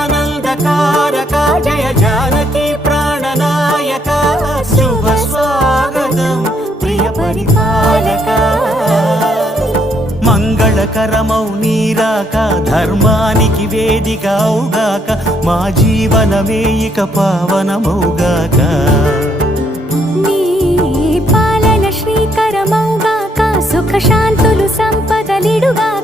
జగదానందకారక జయ జానకి ప్రాణనాయక శుభ స్వాగతం ప్రియ పరిపాలక మంగళకరమౌ నీరాక ధర్మానికి వేదిక అవుగాక మా జీవనమే ఇక పావనమౌగాక నీ పాలన శ్రీకరమౌగాక సుఖ శాంతులు సంపదలిడుగాక